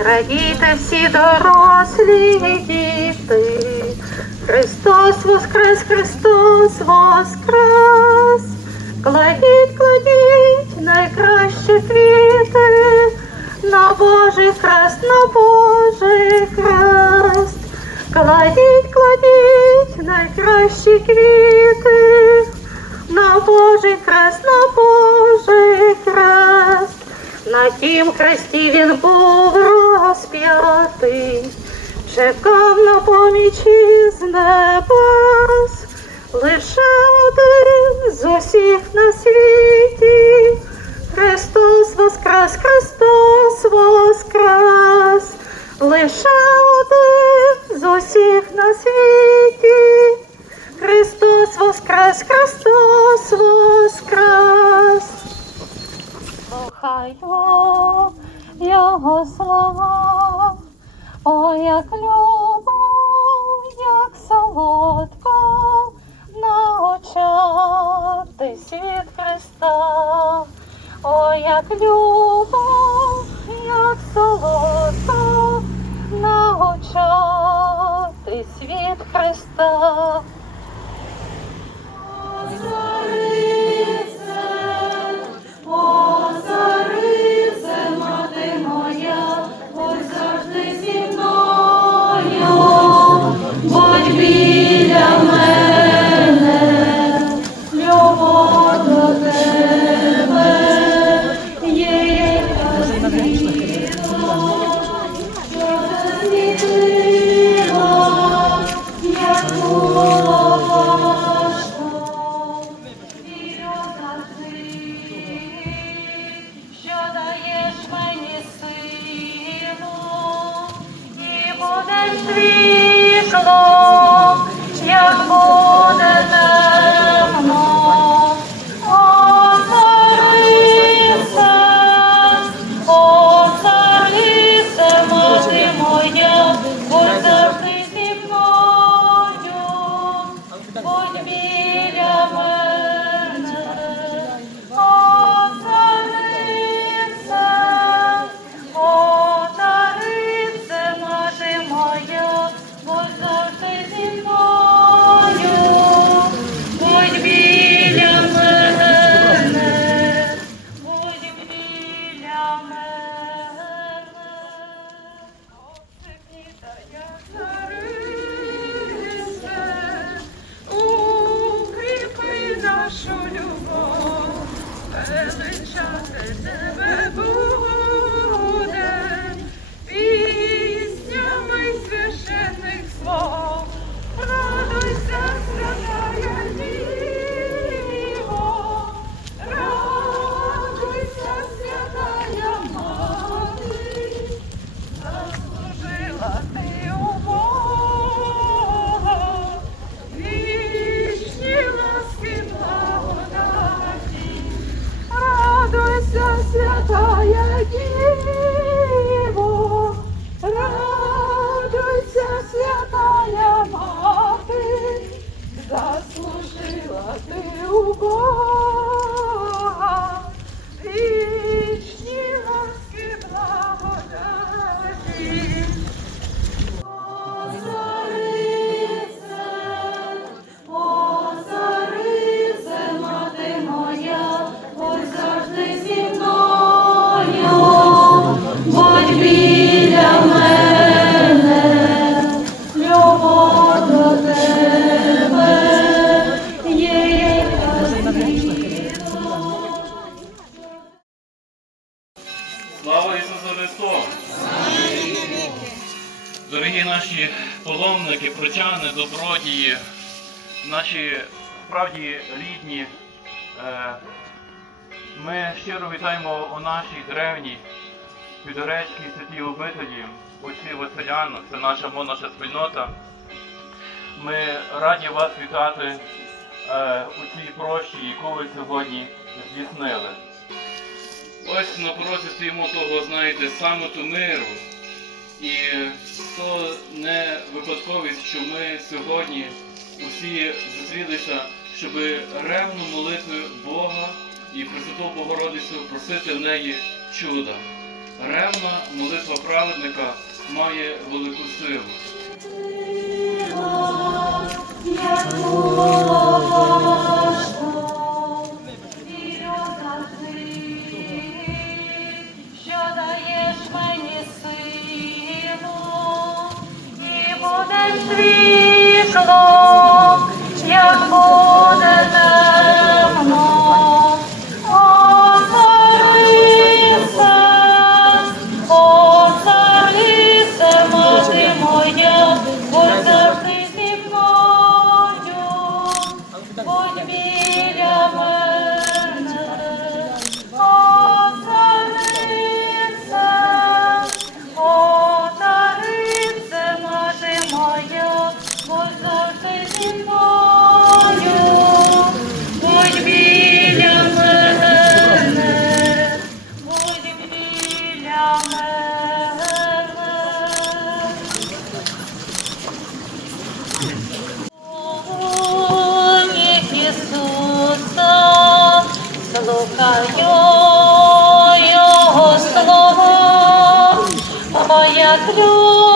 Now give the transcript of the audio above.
радійте всі дорослі і діти. Христос воскрес, Христос воскрес. Кладіть, кладіть найкращі квіти на Божий хрест, на Божий хрест. Кладіть, кладіть найкращі квіти на Божий хрест, на Божий хрест. На тім хресті він був Розп'ятий, чекав на поміч із небес, лише один з усіх на світі. Христос воскрес, Христос воскрес, лише один з усіх на світі. Христос воскрес, Христос воскрес. Слухаю його слова, як любов, як солодко ти світ Христа, о, як любов, and three. Inşallah. Дорогі наші паломники, прочани, добродії, наші справді рідні, е, ми щиро вітаємо у нашій древній підорецькій святій обителі, отці Василяну, це наша монаша спільнота. Ми раді вас вітати е, у цій прощі, яку ви сьогодні здійснили. Ось на порозі стоїмо того, знаєте, самоту миру. І то не випадковість, що ми сьогодні усі зустрілися, щоб ревно молити Бога і Пресвяту Богородицю просити в неї чуда. Ревна молитва праведника має велику силу. І буде слухаю Його слова, о, любов